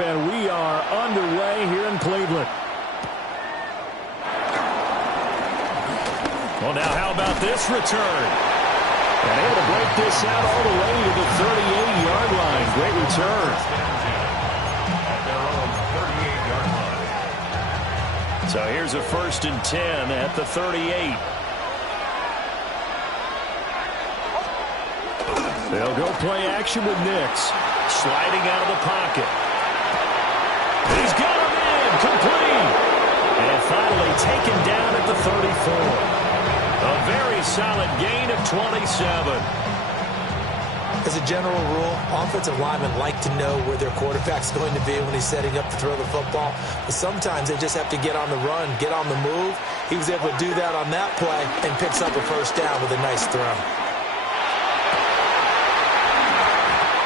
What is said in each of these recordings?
and we are underway here in Cleveland. Well, now how about this return? And able to break this out all the way to the 38-yard line. Great return. So here's a 1st and 10 at the 38. They'll go play action with Nix. Sliding out of the pocket. He's got him in. Complete. And finally taken down at the 34. A very solid gain of 27. As a general rule, offensive linemen like to know where their quarterback's going to be when he's setting up to throw the football. But sometimes they just have to get on the run, get on the move. He was able to do that on that play and picks up a 1st down with a nice throw.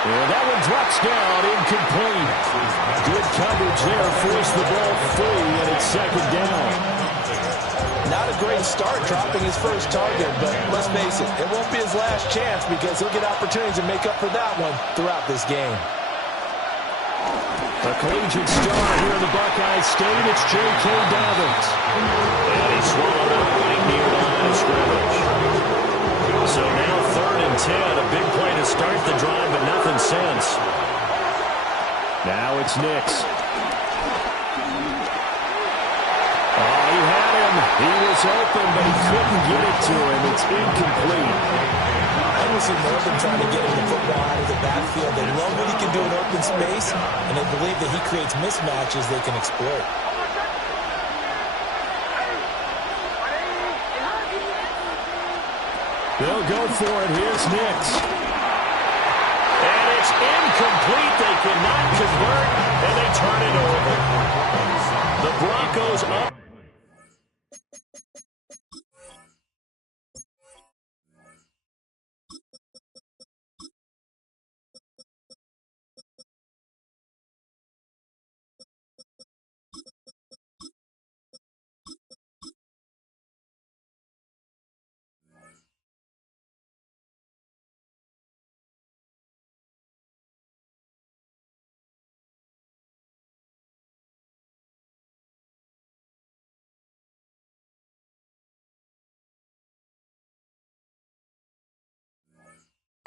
And that one drops down, incomplete. Good coverage there, forced the ball free, and it's 2nd down. Not a great start dropping his first target, but let's face it, it won't be his last chance because he'll get opportunities to make up for that one throughout this game. A collegiate star here in the Buckeye State, it's J.K. Dobbins. And he swallowed up right near the line of scrimmage. So now 3rd and 10, a big play to start the drive, but nothing since. Now it's Nix. He had him. He was open, but he couldn't get it to him. It's incomplete. I don't see Morgan trying to get him the football out of the backfield. They love what he can do in open space, and they believe that he creates mismatches they can exploit. They'll go for it. Here's Nix. And it's incomplete. They cannot convert, and they turn it over. The Broncos up.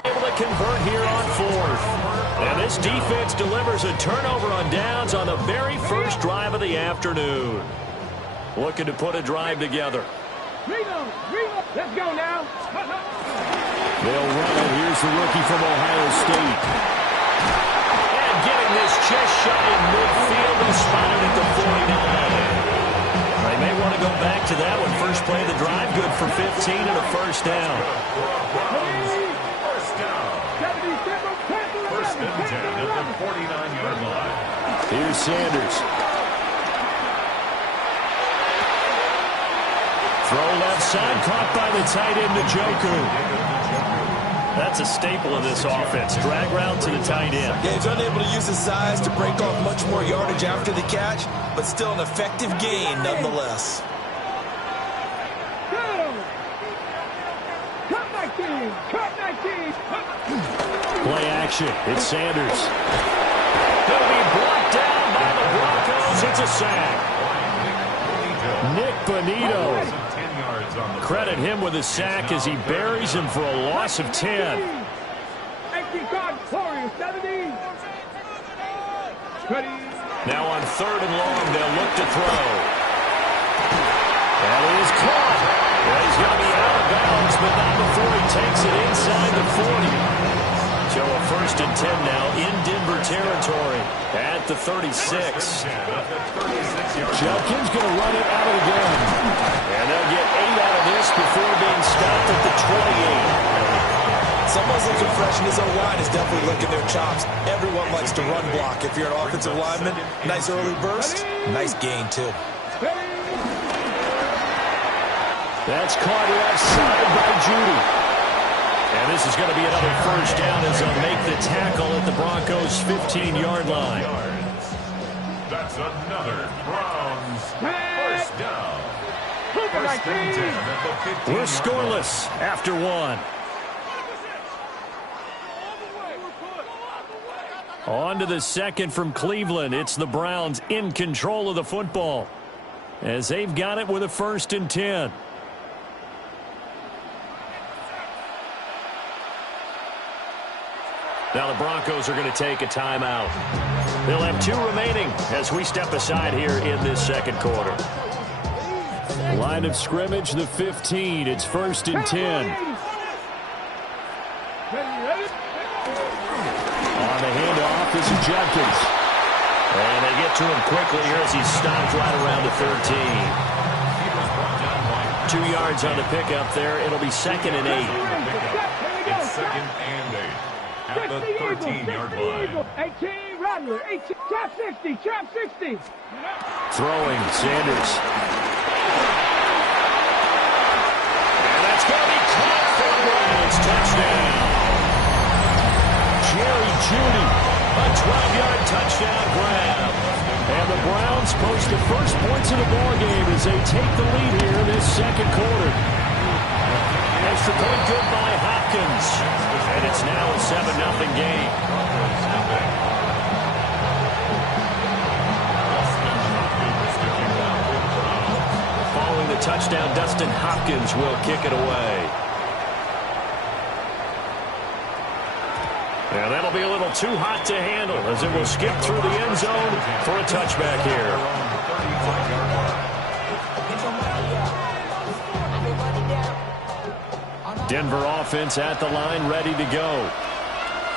Able to convert here on 4th. And this defense delivers a turnover on downs on the very first drive of the afternoon. Looking to put a drive together. Let's go now. They'll run it. Here's the rookie from Ohio State. And getting this just shy of midfield and spotted at the 49. They may want to go back to that one. First play of the drive, good for 15 and a 1st down. 1st and 10 at the 49-yard line. Here's Sanders. Throw left side, caught by the tight end, Njoku. That's a staple of this offense. Drag route to the tight end. Yeah, he's unable to use his size to break off much more yardage after the catch, but still an effective gain nonetheless. Play action. It's Sanders. He'll be brought down by the Broncos. It's a sack. Nick Bonito. Credit him with a sack as he buries him for a loss of 10. Now on 3rd and long, they'll look to throw. That is caught. Well, he's going to be out of bounds, but not before he takes it inside the 40. So a 1st and 10 now in Denver territory at the 36. Jenkins going to run it out of the gun. And they'll get 8 out of this before being stopped at the 28. Someone's looking fresh, and his own line is definitely licking their chops. Everyone likes to run block. If you're an offensive lineman, nice early burst, nice gain too. That's caught left side by Judy. And this is going to be another 1st down as they'll make the tackle at the Broncos' 15-yard line. That's another Browns 1st down. 1st and 10 at the 15. We're scoreless after 1. On to the second from Cleveland. It's the Browns in control of the football as they've got it with a 1st and 10. Now the Broncos are going to take a timeout. They'll have 2 remaining as we step aside here in this second quarter. Line of scrimmage, the 15. It's 1st and 10. On the handoff, this is Jenkins. And they get to him quickly here as he's stopped right around the 13. 2 yards on the pickup there. It'll be 2nd and 8. It's 2nd and 8 at the 13-yard line. 18, Rattler, 18, trap 60. Throwing, Sanders. And that's going to be caught for the Browns. Touchdown. Jerry Jeudy, a 12-yard touchdown grab. And the Browns post the first points of the ballgame as they take the lead here in this second quarter. Extra point good by Hopkins. And it's now a 7-0 game. Following the touchdown, Dustin Hopkins will kick it away. And that'll be a little too hot to handle as it will skip through the end zone for a touchback here. Denver offense at the line, ready to go.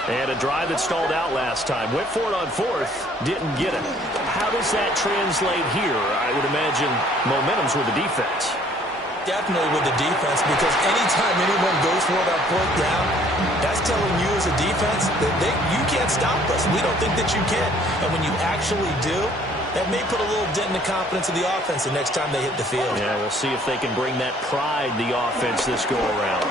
And a drive that stalled out last time. Went for it on 4th, didn't get it. How does that translate here? I would imagine momentum's with the defense. Definitely with the defense, because anytime anyone goes for it on 4th down, that's telling you as a defense that you can't stop us. We don't think that you can. And when you actually do, that may put a little dent in the confidence of the offense the next time they hit the field. Yeah, we'll see if they can bring that pride, the offense, this go-around.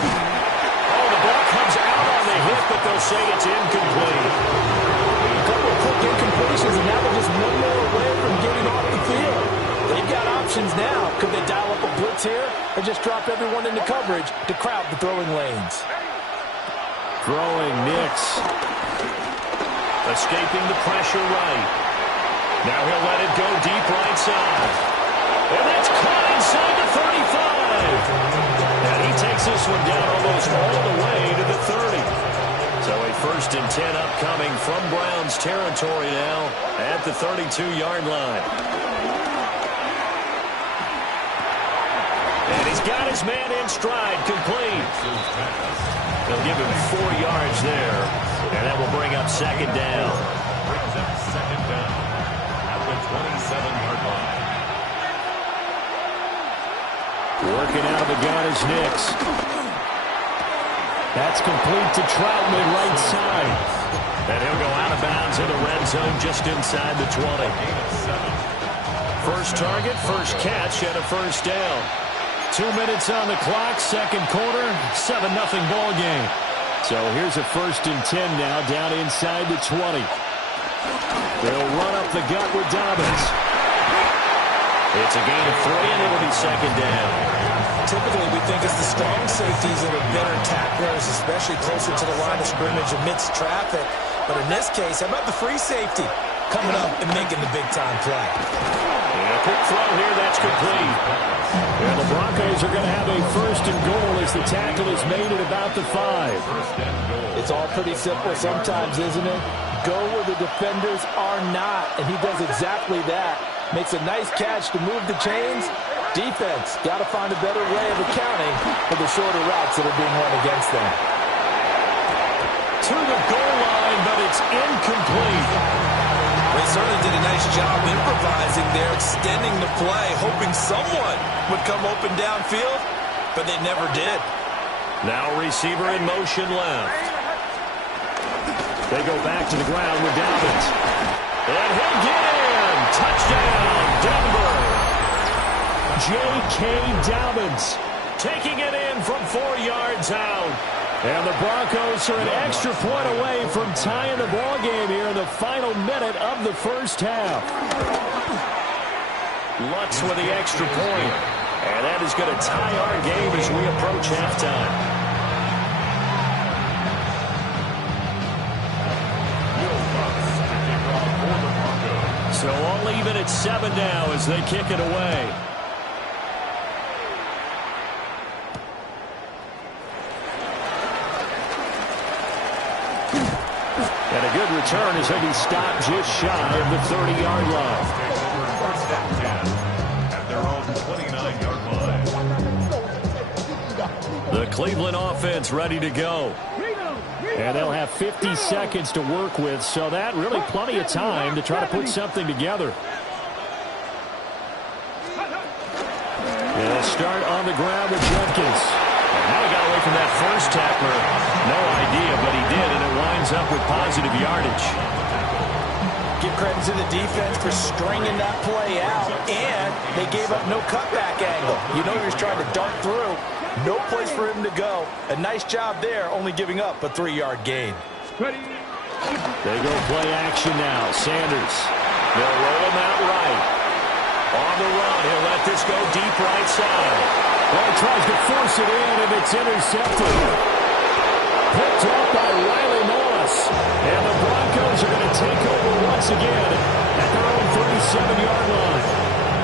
Oh, the ball comes out on the hit, but they'll say it's incomplete. A couple of quick incompletions, and now they're just one more away from getting off the field. They've got options now. Could they dial up a blitz here or just drop everyone into coverage to crowd the throwing lanes? Throwing, Nix. Escaping the pressure right. Now he'll let it go deep right side. And that's caught inside the 35. And he takes this one down almost all the way to the 30. So a 1st and 10 upcoming from Browns territory now at the 32-yard line. And he's got his man in stride, complete. They'll give him 4 yards there, and that will bring up 2nd down. Brings up 2nd down at the 27-yard line. Working out of the gun is Nix. That's complete to Troutman, right side. And he'll go out of bounds in the red zone just inside the 20. First target, first catch, and a 1st down. 2 minutes on the clock, second quarter, 7-0 ball game. So here's a 1st and 10 now, down inside the 20. They'll run up the gut with Dobbins. It's a gain of 3, and it'll be 2nd down. Typically, we think it's the strong safeties that are better tacklers, especially closer to the line of scrimmage amidst traffic. But in this case, how about the free safety coming up and making the big-time play? And a quick throw here, that's complete. And the Broncos are going to have a 1st and goal as the tackle is made at about the 5. It's all pretty simple sometimes, isn't it? Go where the defenders are not, and he does exactly that. Makes a nice catch to move the chains. Defense got to find a better way of accounting for the shorter routes that are being run against them. To the goal line, but it's incomplete. They certainly did a nice job improvising there, extending the play, hoping someone would come open downfield, but they never did. Now receiver in motion left. They go back to the ground with Dobbins. And he'll get in. Touchdown, Denver. J.K. Dobbins taking it in from 4 yards out. And the Broncos are an extra point away from tying the ball game here in the final minute of the first half. Lutz with the extra point. And that is going to tie our game as we approach halftime. So all even at 7 now as they kick it away. And a good return as he'll be stopped just shy of the 30-yard line. First and 10 at their own 29-yard line. The Cleveland offense ready to go. And they'll have 50 seconds to work with, so that really plenty of time to try to put something together. They'll start on the ground with Jenkins. And now he got away from that first tackler. No idea, but he did, and it winds up with positive yardage. Give credit to the defense for stringing that play out, and they gave up no cutback angle. You know he was trying to dart through. No place for him to go. A nice job there, only giving up a 3-yard gain. They go play action now. Sanders. They'll roll him out right. On the run, he'll let this go deep right side. Well, he tries to force it in, and it's intercepted. Picked up by Riley Moss. And the Broncos are going to take over once again at their own 37-yard line.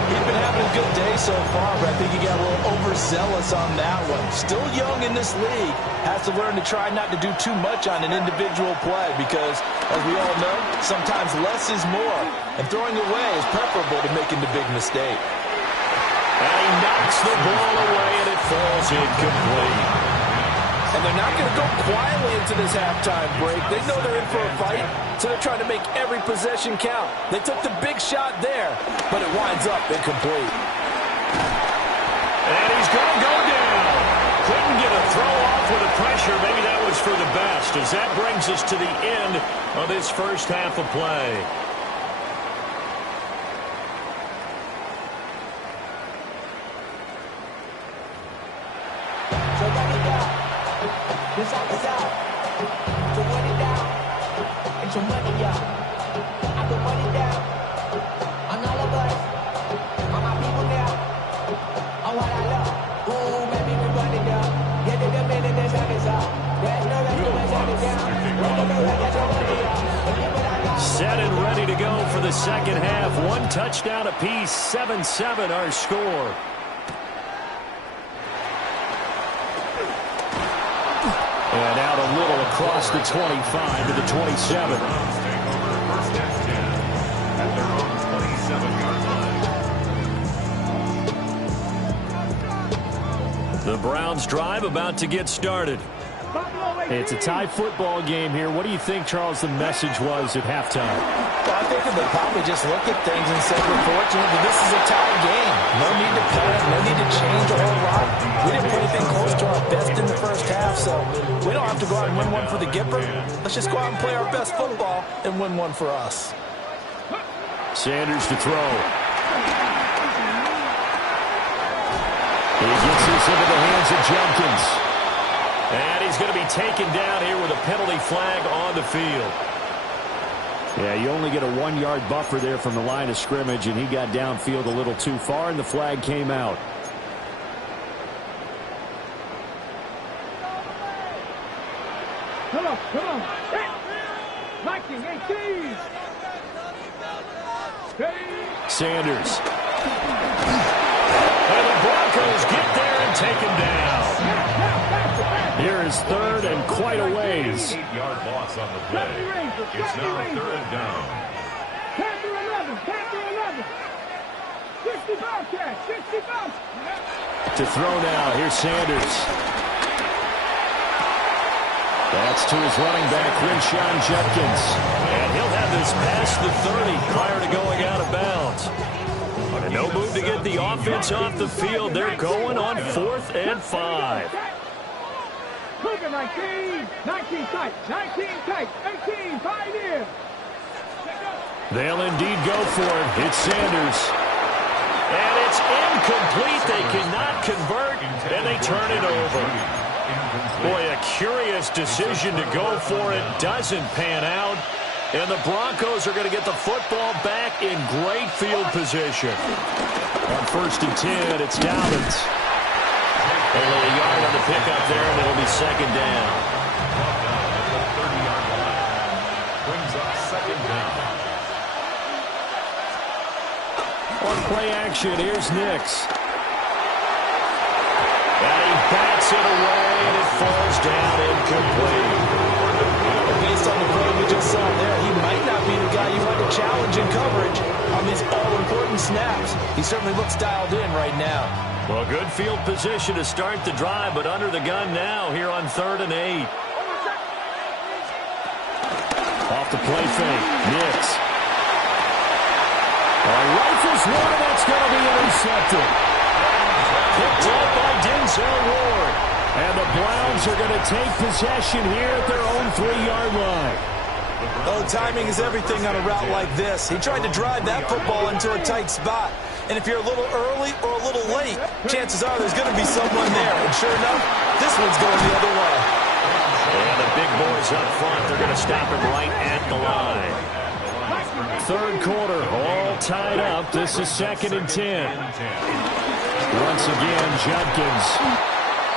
He's been having a good day so far, but I think he got a little overzealous on that one. Still young in this league. Has to learn to try not to do too much on an individual play because, as we all know, sometimes less is more. And throwing away is preferable to making the big mistake. And he knocks the ball away, and it falls incomplete. And they're not going to go quietly into this halftime break. They know they're in for a fight, so they're trying to make every possession count. They took the big shot there, but it winds up incomplete. And he's going to go down. Couldn't get a throw off with the pressure. Maybe that was for the best, as that brings us to the end of this first half of play. This all is out. To win it down. Get your money out. I put money down. On all of us. On my people now. On what I love. Ooh, baby, we run it down. Get to the minute, the sun is out. There's no rest to it, shut it down. Run the road, get your money out. Set and ready to go for the second half. One touchdown apiece. 7-7 our score. And out a little across the 25 to the 27. First and 10 at their own 27-yard line. The Browns drive about to get started. It's a tie football game here. What do you think, Charles, the message was at halftime? Well, I think that they probably just looked at things and said, we're fortunate that this is a tie game. No need to panic, no need to change a whole lot. We didn't play anything close to our best in the first half, so we don't have to go out and win one for the Gipper. Let's just go out and play our best football and win one for us. Sanders to throw. He gets this into the hands of Jenkins. And he's going to be taken down here with a penalty flag on the field. Yeah, you only get a 1-yard buffer there from the line of scrimmage, and he got downfield a little too far, and the flag came out. Come on. 19, 18. Sanders. And the Broncos get there and take him down. Here is third and quite a ways. 8-yard loss on the play. It's now third and down. 10-11. 65 catch, 65. To throw now, here's Sanders. That's to his running back, Quinshon Judkins. And he'll have this past the 30 prior to going out of bounds. And no move to get the offense off the field. They're going on 4th and 5. 19 tight, 18, 5 years. They'll indeed go for it. It's Sanders. And it's incomplete. They cannot convert, and they turn it over. Boy, a curious decision to go for it. Doesn't pan out. And the Broncos are going to get the football back in great field position. On 1st and 10, it's Dobbins. Only a yard on the pickup there, and it'll be second down. Brings up second down. On play action, here's Nix. And he bats it away, and it falls down incomplete. Based on the play we just saw there, he might not be the guy you want to challenge in coverage on these all-important snaps. He certainly looks dialed in right now. Well, good field position to start the drive, but under the gun now here on 3rd and 8. Off the play fake, Nix. Rifles one, and that's going to be intercepted. Picked up by Denzel Ward. And the Browns are going to take possession here at their own 3-yard line. Oh, timing is everything on a route like this. He tried to drive that football into a tight spot. And if you're a little early or a little late, chances are there's going to be someone there. And sure enough, this one's going the other way. And the big boys up front, they're going to stop him right at the line. 3rd quarter, all tied up. This is 2nd and 10. Once again, Judkins.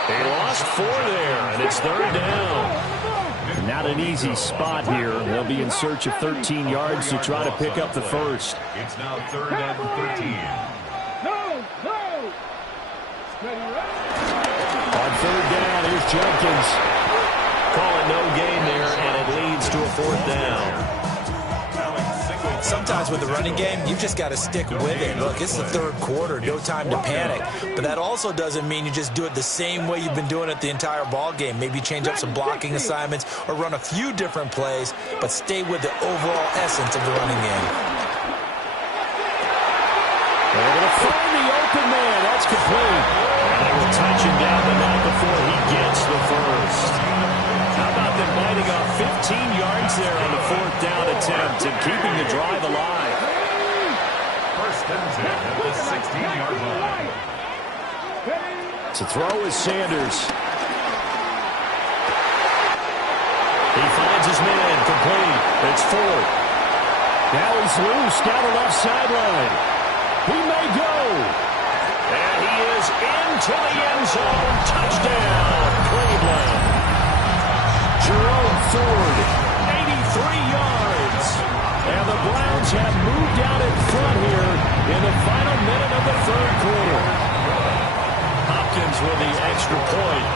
They lost 4 there, and it's 3rd down. Not an easy spot here. They'll be in search of 13 yards to try to pick up the first. It's now 3rd and 13. On 3rd down, here's Judkins. Call it no gain there, and it leads to a 4th down. Sometimes with the running game, you just got to stick with it. Look, it's the 3rd quarter, no time to panic. But that also doesn't mean you just do it the same way you've been doing it the entire ball game. Maybe change up some blocking assignments or run a few different plays, but stay with the overall essence of the running game. They're going to find the open man. That's complete. And they will touch him down, but not before he gets the first. How about them biting off 15 yards there on the 4th down attempt and keeping the drive alive? 1st and 10 at the 16-yard line. To throw is Sanders. He finds his man, complete. It's 4th. Now he's loose down the left sideline. He may go. And he is into the end zone. Touchdown, Cleveland. Jerome Ford, 83 yards. And the Browns have moved out in front here in the final minute of the 3rd quarter. Hopkins with the extra point.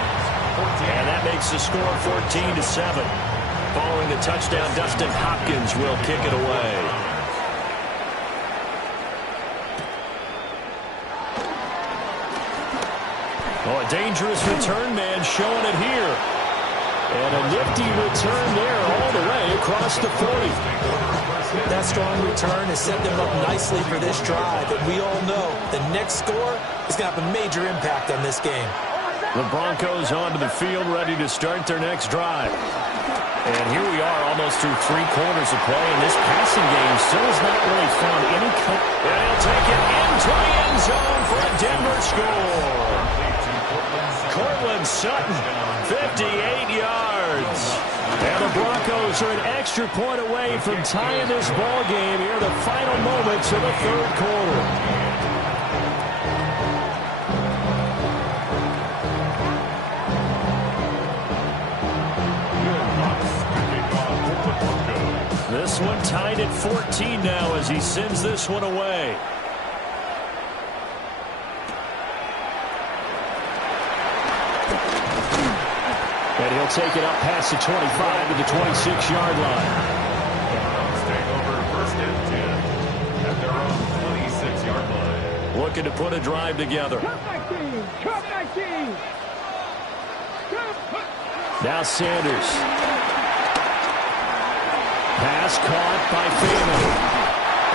And that makes the score 14-7. Following the touchdown, Dustin Hopkins will kick it away. Oh, a dangerous return man showing it here. And a nifty return there all the way across the 40. That strong return has set them up nicely for this drive. And we all know the next score is going to have a major impact on this game. The Broncos onto the field, ready to start their next drive. And here we are, almost through 3 quarters of play, and this passing game still has not really found any cut. And he'll take it into the end zone for a Denver score. Cortland Sutton, 58 yards. And the Broncos are an extra point away from tying this ball game here in the final moments of the 3rd quarter. This one tied at 14 now as he sends this one away. And he'll take it up past the 25 to the 26-yard line. Staying over 1st and 10 at their own 26-yard line. Looking to put a drive together. Now Sanders. Pass caught by Freeman.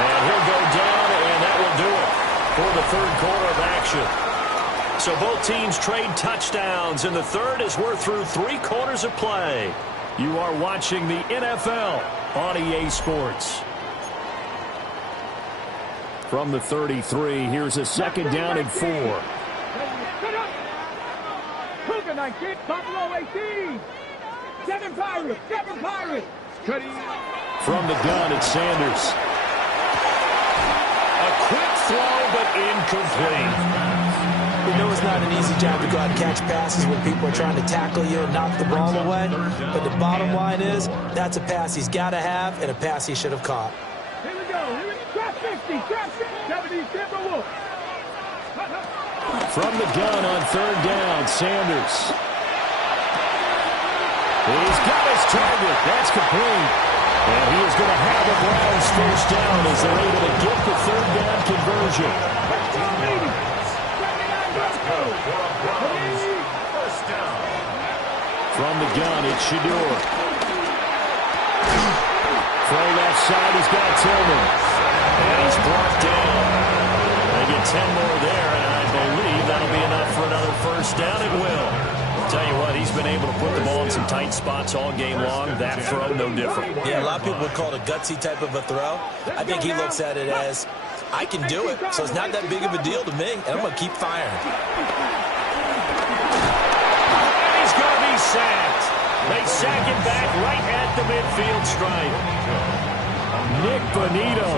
And he'll go down, and that will do it for the 3rd quarter of action. So both teams trade touchdowns, and the 3rd is we're through 3 quarters of play. You are watching the NFL on EA Sports. From the 33, here's a 2nd down and 4. Cougar 19, Buffalo 18. 7 Pirates, 7 Pirates. From the gun, it's Sanders. A quick throw, but incomplete. We know it's not an easy job to go out and catch passes when people are trying to tackle you and knock the ball away. But the bottom line is, that's a pass he's got to have and a pass he should have caught. Here we go. Trap 50, trap 70, Timberwolves. From the gun on third down, Sanders. He's got his target. That's complete. And he is going to have the Browns first down as they're able to get the third down conversion. From the gun, it's Shador. Throw left side, he's got Tillman. And he's brought down. They get 10 more there, and I believe that'll be enough for another first down. It will. Tell you what, he's been able to put the ball in some tight spots all game long. That throw, no different. Yeah, a lot of people would call it a gutsy type of a throw. I think he looks at it as, I can do it, so it's not that big of a deal to me, and I'm going to keep firing. And he's going to be sacked. They sack him back right at the midfield stripe. Nick Bonito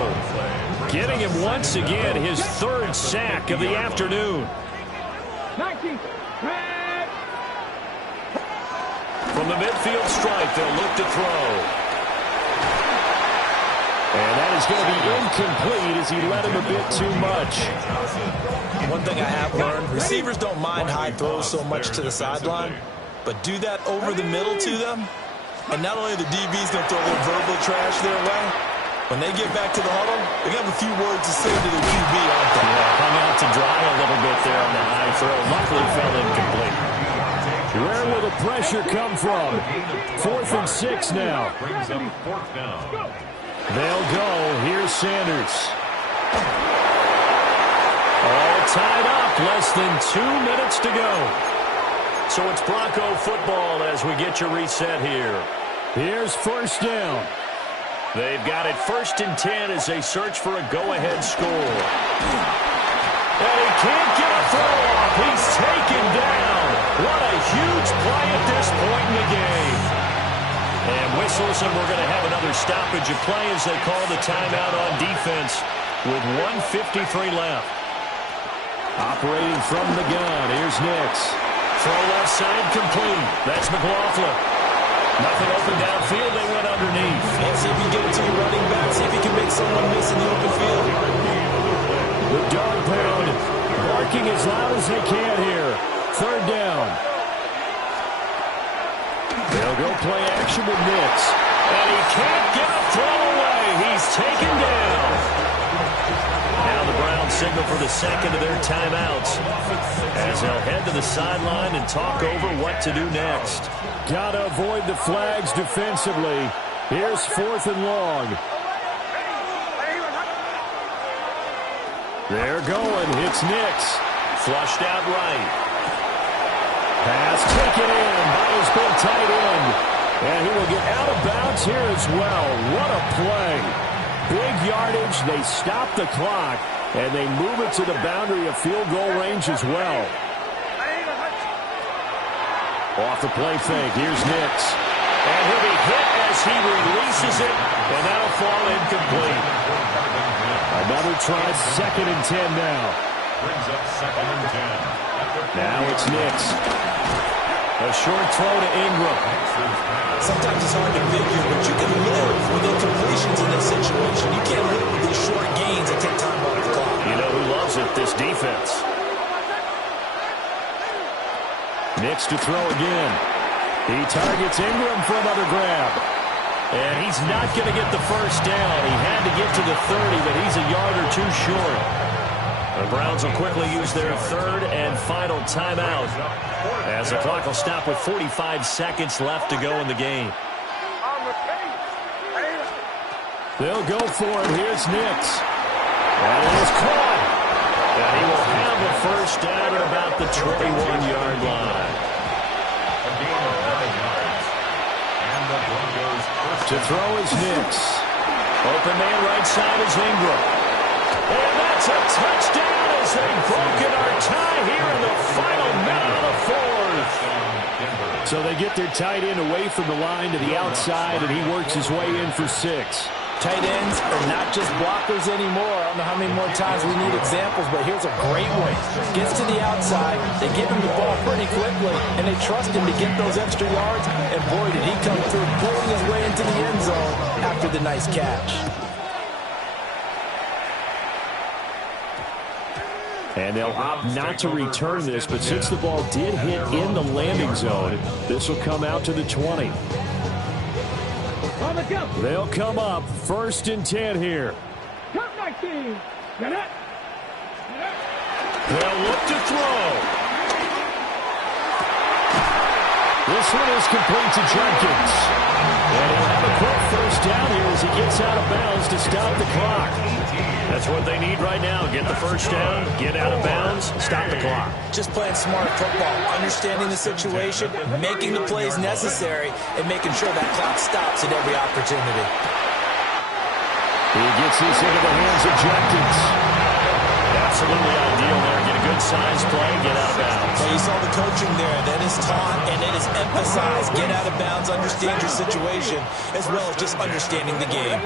getting him once again, his third sack of the afternoon. 19. From the midfield stripe, they'll look to throw. And that is going to be incomplete as he let him a bit too much. One thing I have learned, receivers don't mind high throws so much to the sideline, but do that over the middle to them, and not only the DBs don't throw their verbal trash their way, when they get back to the huddle, they have a few words to say to the QB, aren't they? Yeah, hung out to dry a little bit there on the high throw. Luckily fell incomplete. Where will the pressure come from? 4th and 6 now. They'll go. Here's Sanders. All tied up. Less than 2 minutes to go. So it's Bronco football as we get you reset here. Here's first down. They've got it 1st and 10 as they search for a go-ahead score. And he can't get a throw off. He's taken down. What a huge play at this point in the game. And whistles, and we're going to have another stoppage of play as they call the timeout on defense with 1:53 left. Operating from the gun, here's Nix. Throw left side complete. That's McLaughlin. Nothing open downfield, they went underneath. And see if you can get it to your running back, see if you can make someone miss in the open field. The dog pound barking as loud as they can here. 3rd down. They'll go play action with Nix. And he can't get a throw away. He's taken down. Now the Browns signal for the second of their timeouts as they'll head to the sideline and talk over what to do next. Got to avoid the flags defensively. Here's 4th and long. They're going. It's Nix. Flushed out right. Pass taken in by his big tight end. And he will get out of bounds here as well. What a play. Big yardage. They stop the clock. And they move it to the boundary of field goal range as well. Off the play fake. Here's Nix. And he'll be hit as he releases it. And that'll fall incomplete. Another try. 2nd and 10 now. Brings up 2nd and 10. Now it's Nix. A short throw to Ingram. Sometimes it's hard to figure, but you can live with incompletions in this situation. You can't live with these short gains that take time off the clock. You know who loves it? This defense. Nix to throw again. He targets Ingram for another grab. And he's not going to get the first down. He had to get to the 30, but he's a yard or two short. The Browns will quickly use their 3rd and final timeout as the clock will stop with 45 seconds left to go in the game. They'll go for it. Here's Nix. And it is caught. And he will have a first down at about the 21-yard line. A gain of 9 yards. And the Broncos To throw is Nix. Open man right side is Ingram. And that's a touchdown as they've broken our tie here in the final minute of the 4th. So they get their tight end away from the line to the outside, and he works his way in for 6. Tight ends are not just blockers anymore. I don't know how many more times we need examples, but here's a great one. Gets to the outside, they give him the ball pretty quickly, and they trust him to get those extra yards, and boy, did he come through, pulling his way into the end zone after the nice catch. And they'll opt not to return this, but since the ball did hit in the landing zone, this will come out to the 20. They'll come up 1st and 10 here. Top 19. Get it. They'll look to throw. This one is complete to Jenkins. And he'll have a quick 1st down here as he gets out of bounds to stop the clock. That's what they need right now. Get the 1st down, get out of bounds, stop the clock. Just playing smart football, understanding the situation, making the plays necessary, and making sure that clock stops at every opportunity. He gets this into the hands of Jenkins. Absolutely ideal there. Get a good size play, get out of bounds. Well, you saw the coaching there. That is taught and it is emphasized. Get out of bounds, understand your situation, as well as just understanding the game.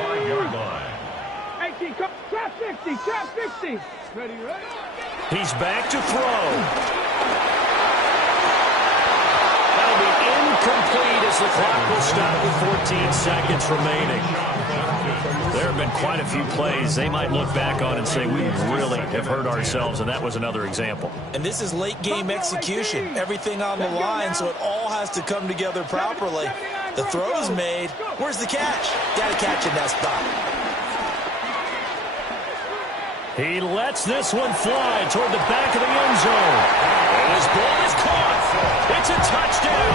18, trap 60, trap 60. Ready. He's back to throw. That'll be incomplete as the clock will stop with 14 seconds remaining. There have been quite a few plays they might look back on and say, we really have hurt ourselves, and that was another example. And this is late game execution. Everything on the line, so it all has to come together properly. The throw's made. Where's the catch? Got to catch in that spot. He lets this one fly toward the back of the end zone. And his ball is caught. It's a touchdown.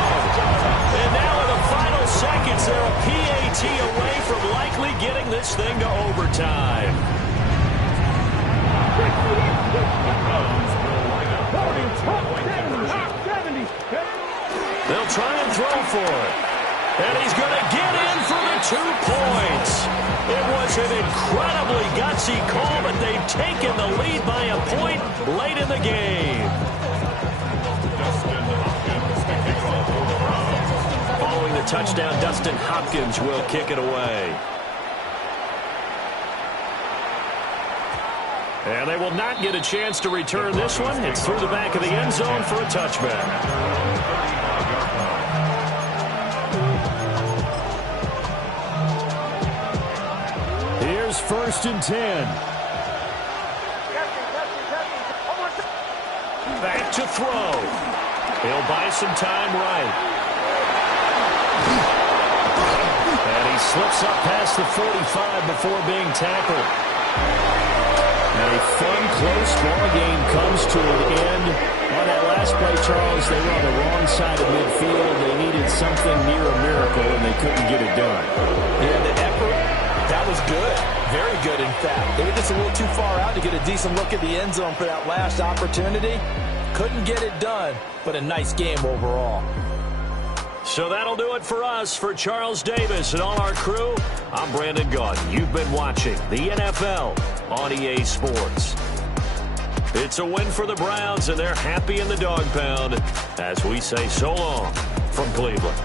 And now in the final seconds, they're a PAT away from likely getting this thing to overtime. They'll try and throw for it. And he's going to get in for the 2 points. It was an incredibly gutsy call, but they've taken the lead by a point late in the game. Following the touchdown, Dustin Hopkins will kick it away. And they will not get a chance to return this one. It's through the back of the end zone for a touchback. Here's 1st and 10. Back to throw. He'll buy some time right. And he slips up past the 45 before being tackled. And a fun, close ball game comes to an end. On that last play, Charles, they were on the wrong side of midfield. They needed something near a miracle, and they couldn't get it done. Yeah, the effort, that was good. Very good, in fact. They were just a little too far out to get a decent look at the end zone for that last opportunity. Couldn't get it done, but a nice game overall. So that'll do it for us. For Charles Davis and all our crew, I'm Brandon Gaudin. You've been watching the NFL on EA Sports. It's a win for the Browns, and they're happy in the dog pound as we say so long from Cleveland.